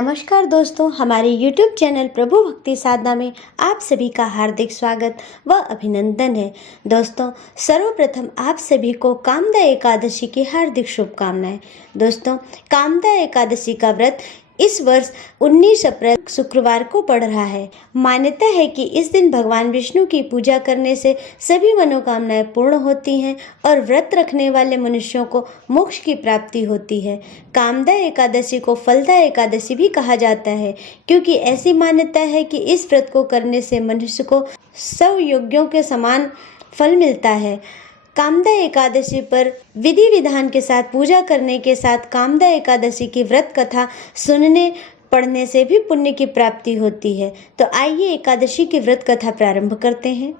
नमस्कार दोस्तों, हमारे YouTube चैनल प्रभु भक्ति साधना में आप सभी का हार्दिक स्वागत व अभिनंदन है। दोस्तों, सर्वप्रथम आप सभी को कामदा एकादशी की हार्दिक शुभकामनाएं। दोस्तों, कामदा एकादशी का व्रत इस वर्ष 19 अप्रैल शुक्रवार को पड़ रहा है। मान्यता है कि इस दिन भगवान विष्णु की पूजा करने से सभी मनोकामनाएं पूर्ण होती हैं और व्रत रखने वाले मनुष्यों को मोक्ष की प्राप्ति होती है। कामदा एकादशी को फलदा एकादशी भी कहा जाता है, क्योंकि ऐसी मान्यता है कि इस व्रत को करने से मनुष्य को सब यज्ञों के समान फल मिलता है। कामदा एकादशी पर विधि विधान के साथ पूजा करने के साथ कामदा एकादशी की व्रत कथा सुनने पढ़ने से भी पुण्य की प्राप्ति होती है। तो आइए एकादशी की व्रत कथा प्रारंभ करते हैं।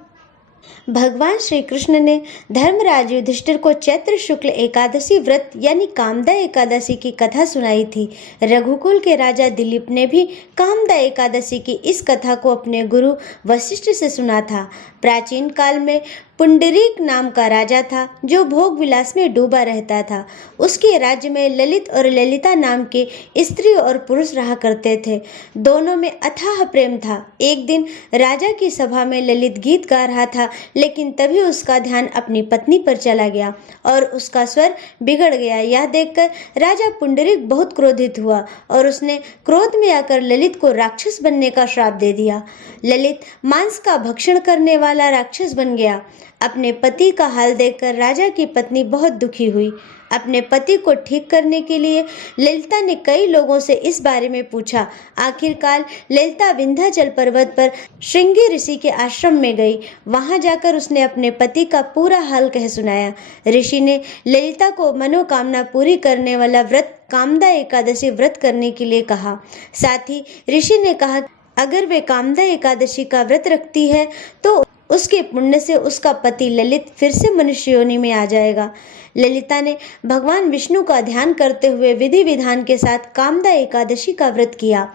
भगवान श्री कृष्ण ने धर्मराज युधिष्ठिर को चैत्र शुक्ल एकादशी व्रत यानी कामदा एकादशी की कथा सुनाई थी। रघुकुल के राजा दिलीप ने भी कामदा एकादशी की इस कथा को अपने गुरु वशिष्ठ से सुना था। प्राचीन काल में पुंडरीक नाम का राजा था, जो भोग विलास में डूबा रहता था। उसके राज्य में ललित और ललिता नाम के स्त्री और पुरुष रहा करते थे। दोनों में अथाह प्रेम था। एक दिन राजा की सभा में ललित गीत गा रहा था, लेकिन तभी उसका ध्यान अपनी पत्नी पर चला गया और उसका स्वर बिगड़ गया। यह देखकर राजा पुंडरीक बहुत क्रोधित हुआ और उसने क्रोध में आकर ललित को राक्षस बनने का श्राप दे दिया। ललित मांस का भक्षण करने वाला राक्षस बन गया। अपने पति का हाल देखकर राजा की पत्नी बहुत दुखी हुई। अपने पति को ठीक करने के लिए ललिता ने कई लोगों से इस बारे में पूछा। आखिरकार ललिता विंध्याचल पर्वत पर श्रृंगी ऋषि के आश्रम में गई। वहां जाकर उसने अपने पति का पूरा हाल कह सुनाया। ऋषि ने ललिता को मनोकामना पूरी करने वाला व्रत कामदा एकादशी व्रत करने के लिए कहा। साथ ही ऋषि ने कहा, अगर वे कामदा एकादशी का व्रत रखती है तो उसके पुण्य से उसका पति ललित फिर से मनुष्य योनि में आ जाएगा। ललिता ने भगवान विष्णु का ध्यान करते हुए विधि विधान के साथ कामदा एकादशी का व्रत किया।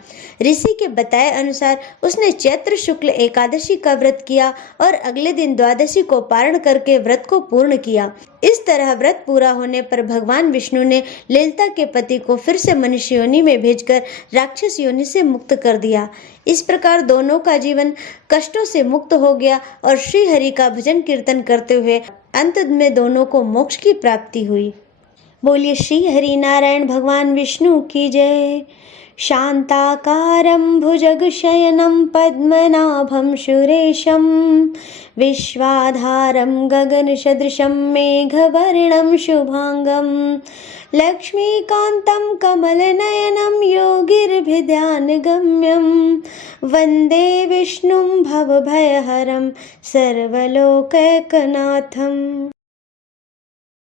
ऋषि के बताए अनुसार उसने चैत्र शुक्ल एकादशी का व्रत किया और अगले दिन द्वादशी को पारण करके व्रत को पूर्ण किया। इस तरह व्रत पूरा होने पर भगवान विष्णु ने ललिता के पति को फिर से मनुष्य योनि में भेजकर राक्षस योनि से मुक्त कर दिया। इस प्रकार दोनों का जीवन कष्टों से मुक्त हो गया और श्री हरि का भजन कीर्तन करते हुए अंत में दोनों को मोक्ष की प्राप्ति हुई। बोलिए श्री हरि नारायण भगवान विष्णु की जय। शांताकारं भुजगशयनं पद्मनाभं सुरेशं विश्वाधारं गगनसदृशं मेघवर्णं शुभांगं लक्ष्मीकान्तं कमलनयनं योगिर्भिध्यानगम्यं वन्दे विष्णुं भवभयहरं सर्वलोकैकनाथम्।